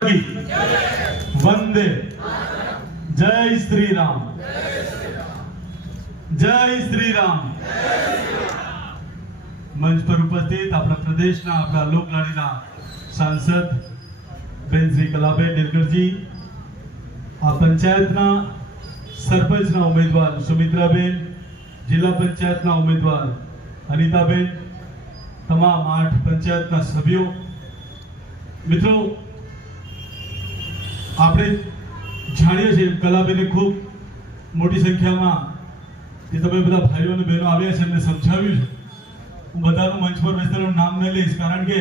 वंदे जय श्री राम, जय श्री राम। मंच पर उपस्थित अपना प्रदेशना अपना લોકલાડીના सांसद બેન શ્રી કલાબેન ડેલકરજી, આ પંચાયતના સરપંચના ઉમેદવાર સુમિત્રાબેન, જિલ્લા પંચાયતના ઉમેદવાર અનિતાબેન, તમામ 8 પંચાયતના સભ્યો, મિત્રો આપણે જાણીએ છીએ કલાબેને ખૂબ મોટી સંખ્યામાં જે તમે બધા ભાઈઓ અને બહેનો આવ્યા છે એમને સમજાવ્યું છે। હું બધાનું મંચ પર બેસેલું નામ ન લઈશ, કારણ કે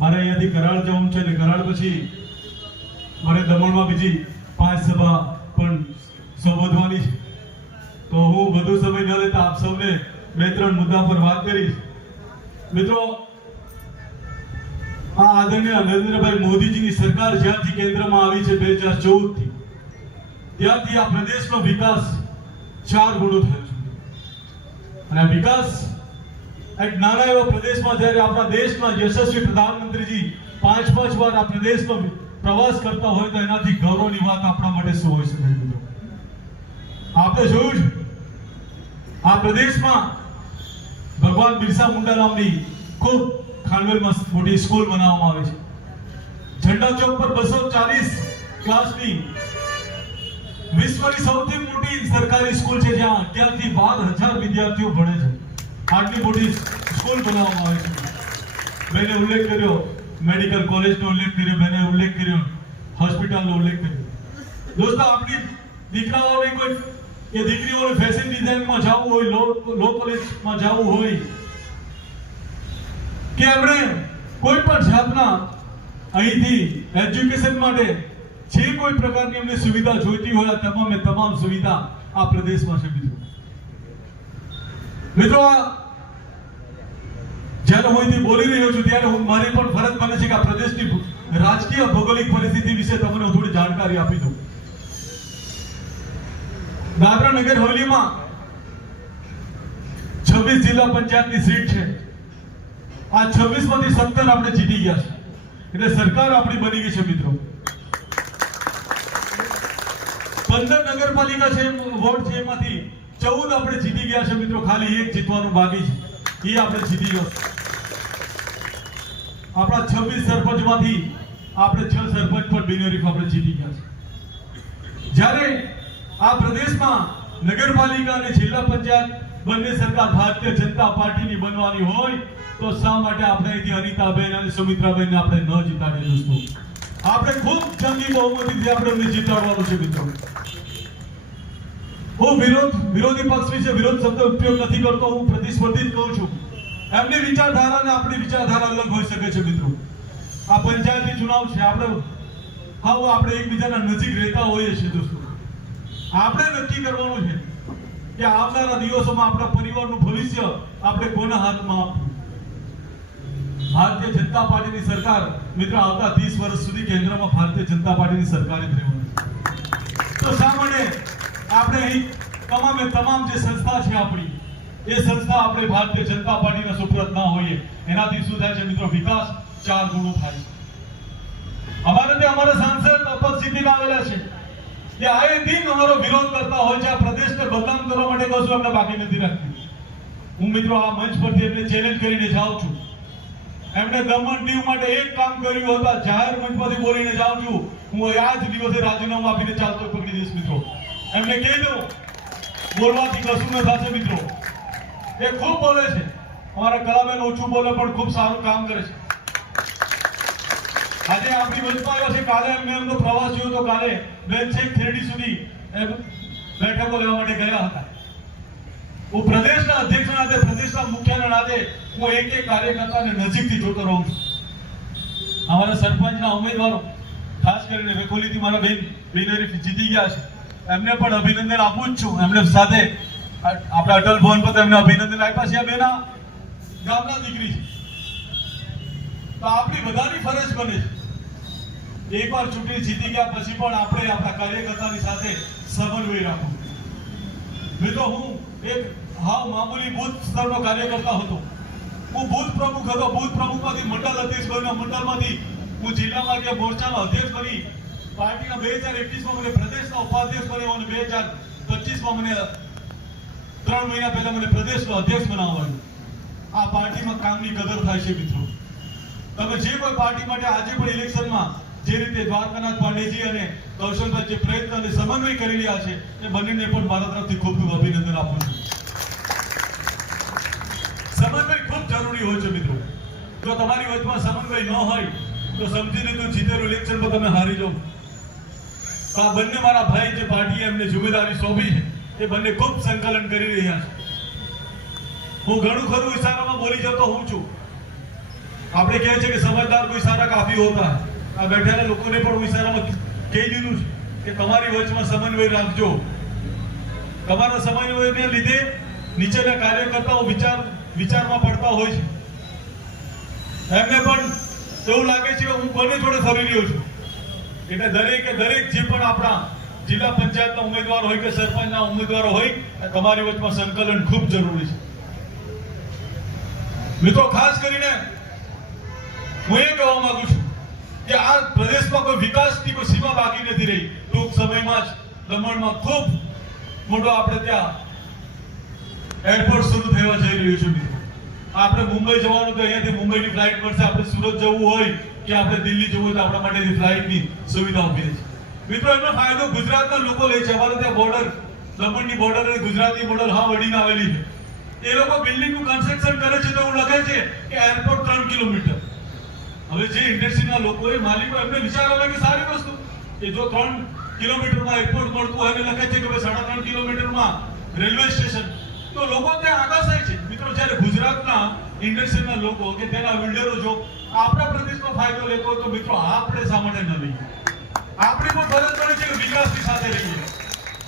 મારે અહીંયાથી કરાડ જવું છે અને કરાડ પછી મારે દમણમાં બીજી 5 સભા પણ સંબોધવાની છે, તો હું વધુ સમય ન લેતા આપ સૌને 2-3 મુદ્દા પર વાત કરીશ। મિત્રો, આ આદરણીય નરેન્દ્રભાઈ મોદીજીની સરકાર જ્યારથી કેન્દ્રમાં આવી છે 2014 થી, ત્યારથી આ પ્રદેશનો વિકાસ 4 ગુણો થયો છે। અને આ વિકાસ એક નાના એવા પ્રદેશમાં જ્યારે આપણા દેશના યશસ્વી પ્રધાનમંત્રીજી 5-5 વાર આ પ્રદેશનો પ્રવાસ કરતા હોય તો એનાથી ગૌરવની વાત આપણા માટે શું હોઈ શકે? મિત્રો, આપણે જોયું છે આ પ્રદેશમાં ભગવાન બિરસા મુંડા નામની ખૂબ ખાનવેલમાં મોટી સ્કૂલ બનાવવામાં આવે છે। ઝંડા ચોક પર 240 ક્લાસની વિશ્વની સૌથી મોટી સરકારી સ્કૂલ છે, જ્યાં 11 થી 12,000 વિદ્યાર્થીઓ ભણે છે। આટલી મોટી સ્કૂલ બનાવવામાં આવે છે। મેને ઉલ્લેખ કર્યો મેડિકલ કોલેજનો ઉલ્લેખ કર્યો, મેને ઉલ્લેખ કર્યો હોસ્પિટલનો ઉલ્લેખ કર્યો। દોસ્તો, આપણી દીકરાઓને કોઈ કે દીકરીઓને ફેશન ડિઝાઇનમાં જવું હોય, લો કોલેજમાં જવું હોય કે આપણે કોઈ પણ જાતના અહીંથી એજ્યુકેશન માટે જે કોઈ પ્રકારની એમને સુવિધા જોઈતી હોય, તમામે તમામ સુવિધા આ પ્રદેશમાં છે। મિત્રો, જ્યારે હું અહીંથી બોલી રહ્યો છું ત્યારે મારી પણ ફરજ બને છે કે આ પ્રદેશની રાજકીય ભૌગોલિક પરિસ્થિતિ વિશે તમને થોડી જાણકારી આપી દઉં। દાદરા નગર હવેલીમાં 26 જિલ્લા પંચાયતની સીટ છે। આ 26 માંથી 17 આપણે જીતી ગયા છે, એટલે સરકાર આપણી બની ગઈ છે। મિત્રો, 15 નગરપાલિકા છે, વોર્ડ છે, એમાંથી 14 આપણે જીતી ગયા છે। મિત્રો, ખાલી 1 જીતવાનું બાકી છે, એ આપણે જીતી ગયા। આપણા 26 સરપંચમાંથી આપણે 6 સરપંચ પર બિનહરીફ આપણે જીતી ગયા છે। જ્યારે આ પ્રદેશમાં નગરપાલિકા અને જિલ્લા પંચાયત બંને સરકાર ભારતીય જનતા પાર્ટીની બનવાની હોય તો શા માટે આપણે અહીંથી અનિતાબેન અને સુમિત્રાબેનને આપણે ન જીતાડીએ? દોસ્તો, આપણે ખૂબ જંગી બહુમતીથી આપણે એમને જીતાડવાનું છે। મિત્રો, હું વિરોધી પક્ષ વિશે વિરોધ શબ્દ ઉપયોગ નથી કરતો, હું પ્રતિસ્પર્ધી જ કહું છું। એમની વિચારધારા અને આપણી વિચારધારા અલગ હોઈ શકે છે। મિત્રો, આ પંચાયતી ચુનાવ છે, આપણે એકબીજાના નજીક રહેતા હોઈએ છીએ। દોસ્તો, આપણે નક્કી કરવાનું છે કે આવનારા દિવસોમાં આપણા પરિવારનું ભવિષ્ય આપણે કોના હાથમાં આપવું। ભારતીય જનતા પાર્ટીની સરકાર, મિત્રો, આવતા 30 વર્ષ સુધી કેન્દ્રમાં ભારતીય જનતા પાર્ટીની સરકાર જ રહેવાની છે। તો શા માટે આપણે અહીં તમામે તમામ જે સંસ્થા છે આપણી, એ સંસ્થા આપણે ભારતીય જનતા પાર્ટીના સુપ્રત ના હોઈએ? એનાથી શું થાય છે? મિત્રો, વિકાસ 4 ગુણો થાય છે। અમારા સાંસદ અપક્ષથી આવેલા છે કે આએ દિન અમારો વિરોધ કરતા હોય છે, આ પ્રદેશને બદનામ કરવા માટે કશું અમને બાકી નથી રાખતું। હું મિત્રો આ મંચ પરથી એમને ચેલેન્જ કરીને જાઉં છું। એમણે દમણ દીવ માટે એક કામ કર્યું હતું, જાહેર મંચ પરથી બોલીને જાઉં છું, હું આ જ દિવસે રાજીનામું આપીને ચાલતો પકડી દઈશ। મિત્રો, એમને કહી દો બોલવાથી કશું ન થશે। મિત્રો, એ ખૂબ બોલે છે, અમારા કલાબેન ઓછું બોલે પણ ખૂબ સારું કામ કરે છે। આજે આપણી મંચમાં આવ્યા છે, કાલે એમનો પ્રવાસ જોયો તો કાલે બેનચેક થેરડી સુધી બેઠકો લેવા માટે ગયા હતા। હું પ્રદેશના અધ્યક્ષના નાતે, પ્રદેશના મુખ્યના નાતે હું એક કાર્યકર્તાને નજીકથી જોતો રહું છું। અમારા સરપંચના ઉમેદવારો, ખાસ કરીને વેકોલીથી મારા બેન બિનહરીફ જીતી ગયા છે, એમને પણ અભિનંદન આપું જ છું। એમને સાથે આપણા અટલ ભવન પર એમને અભિનંદન આપ્યા છે। આ બેના ગામના દીકરી છે, તો આપણી બધાની ફરજ બને છે એકવાર ચૂંટણી જીતી ગયા પછી પણ આપણે આપણા કાર્યકર્તાની સાથે સમન્વય રાખવો। મિત્રો, હું એક મામૂલી બૂથ સ્તરનો કાર્યકર્તા હતો। હું બૂથ પ્રમુખ હતો, બૂથ પ્રમુખમાંથી મંડળ અધ્યક્ષ બન્યો, મંડળમાંથી હું જિલ્લામાં કે મોરચાનો અધ્યક્ષ બની પાર્ટીના 2021માં મને પ્રદેશના ઉપાધ્યક્ષ બન્યો અને 2025માં મને 3 મહિના પહેલા મને પ્રદેશનો અધ્યક્ષ બનાવવાનું. આ પાર્ટીમાં કામની કદર થાય છે મિત્રો. તમે જે કોઈ પાર્ટી માટે આજે પણ ઇલેક્શનમાં જે રીતે દ્વારકાનાથ પાંડેજી અને કૌશલભાઈ જે પ્રયત્ન અને સમન્વય કરી રહ્યા છે એ બંનેને પણ મારા તરફથી ખૂબ ખૂબ અભિનંદન આપું છું. સમન્વય ખૂબ જરૂરી હોય છે મિત્રો. જો તમારી વચમાં સમન્વય ન હોય તો સમજી લીધું જીતેલું ઇલેક્શનમાં તમે હારી જાઓ. આ બંને મારા ભાઈ જે પાર્ટીએ એમને જિમ્મેદારી સોંપી છે એ બંને ખૂબ સંકલન કરી રહ્યા છે. હું ઘણું ખરું ઇશારામાં બોલી જતો હું છું. આપણે કહે છે કે સમજદાર કોઈ ઇશારા કાફી હોતા હૈ. આ બેઠેલા લોકોને પણ હું ઇશારામાં કહી દીધું છે કે તમારી વચમાં સમન્વય રાખજો. તમારા સમન્વયને લીધે નીચેના કાર્યકર્તાઓ વિચારમાં પડતા હોય છે. એમને પણ એવું લાગે છે કે હું કોની જોડે ફરી રહ્યો છું. એટલે દરેક જે પણ આપણા જિલ્લા પંચાયતના ઉમેદવાર હોય કે સરપંચના ઉમેદવારો હોય તમારી વચમાં સંકલન ખૂબ જરૂરી છે મિત્રો. ખાસ કરીને હું એ કહેવા માંગુ છું કે આ પ્રદેશમાં કોઈ વિકાસની કોઈ સીમા બાકી નથી રહી. ટૂંક સમયમાં જ દમણમાં ખૂબ મોટો આપણે ત્યાં એરપોર્ટ શરૂ થવા જઈ રહ્યું છે મિત્રો. આપણે મુંબઈ જવાનું તો અહીંયાથી મુંબઈની ફ્લાઇટ મળશે. આપણે સુરત જવું હોય કે આપણે દિલ્હી જવું હોય તો આપણા માટેની ફ્લાઇટની સુવિધા ઊભી છે મિત્રો. એનો ફાયદો ગુજરાતના લોકો લે છે. અમારે ત્યાં બોર્ડર દમણની બોર્ડર અને ગુજરાતની બોર્ડર હા વડીને આવેલી છે. એ લોકો બિલ્ડિંગનું કન્સ્ટ્રક્શન કરે છે તો એવું લખે છે કે એરપોર્ટ 3 કિલોમીટર. હવે જે ઇન્ડસ્ટ્રીના લોકો એ માલિકો એમને વિચાર આવે કે સારી વસ્તુ કે જો 3 કિલોમીટરમાં એરપોર્ટ મળતું હોય અને લખે છે કે 3.5 કિલોમીટરમાં રેલવે સ્ટેશન તો લોકો ત્યાં આકર્ષાય છે મિત્રો. જ્યારે ગુજરાતના ઇન્ડસ્ટ્રીના લોકો કે તેના બિલ્ડરો જો આપણા પ્રદેશનો ફાયદો લેતો હોય તો મિત્રો આપણે શા માટે ન લઈએ? આપણી પણ ફરજ પડી છે કે વિકાસની સાથે રહીએ.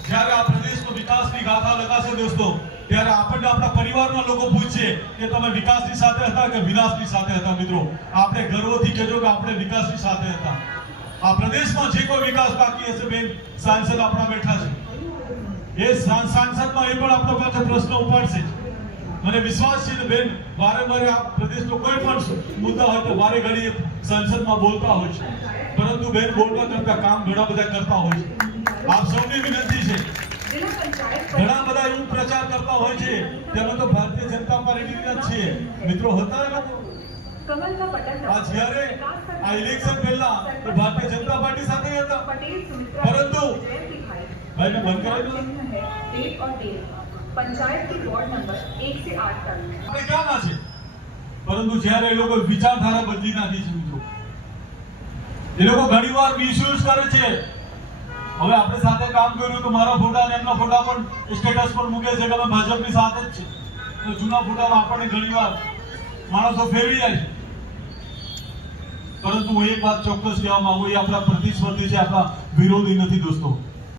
જ્યારે આ પ્રદેશનો વિકાસની ગાથા લગાશે દોસ્તો ત્યારે આપણને આપણા પરિવારના લોકો પૂછશે કે તમે વિકાસની સાથે હતા કે વિનાશની સાથે હતા. મિત્રો આપણે ગર્વથી કહેજો કે આપણે વિકાસની સાથે હતા. આ પ્રદેશમાં જે કોઈ વિકાસ બાકી હશે બેન સાંસદ આપણા બેઠા છે. એ સાંસદમાં એ પણ આપણા પાસે પ્રશ્ન ઉપાડશે. મને વિશ્વાસ છે કે બેન વારંવાર આ પ્રદેશનો કોઈ પણ મુદ્દા હોય તો વારે ઘડી સંસદમાં બોલતા હોય છે. પરંતુ બેન બોલવા કરતા કામ ઘણા બધા કરતા હોય છે. આપ સૌની વિનંતી છે ઘણા બધા એવું પ્રચાર કરતા હોય છે તેમાં તો ભારતીય જનતા પાર્ટીના જ છે મિત્રો. હતા એ લોકો આ જ્યારે આ ઇલેક્શન પહેલા તો ભારતીય જનતા પાર્ટી સાથે હતા. પરંતુ ભાઈને બંધ કરાવી દો. पंचायत के वार्ड नंबर 1 से 8 तक આપણે ક્યાંના છે પરંતુ જ્યારે એ લોકો વિચારધારા બદલી નાખી છે મિત્રો. એ લોકો ઘણીવાર મિસયુઝ કરે છે. હવે આપણે સાથે કામ કર્યું તો મારા ફોટા અને એમના ફોટા પણ સ્ટેટસ પર મૂકે છે કે અમે ભાજપની સાથે જ છે. તો જૂના ફોટામાં આપણને ઘણીવાર માણસો ફેરવી જાય છે. પરંતુ હું એક વાત ચોક્કસ કહેવા માંગુ, એ આપણા પ્રતિસ્પર્ધી છે, આપણા વિરોધી નથી દોસ્તો.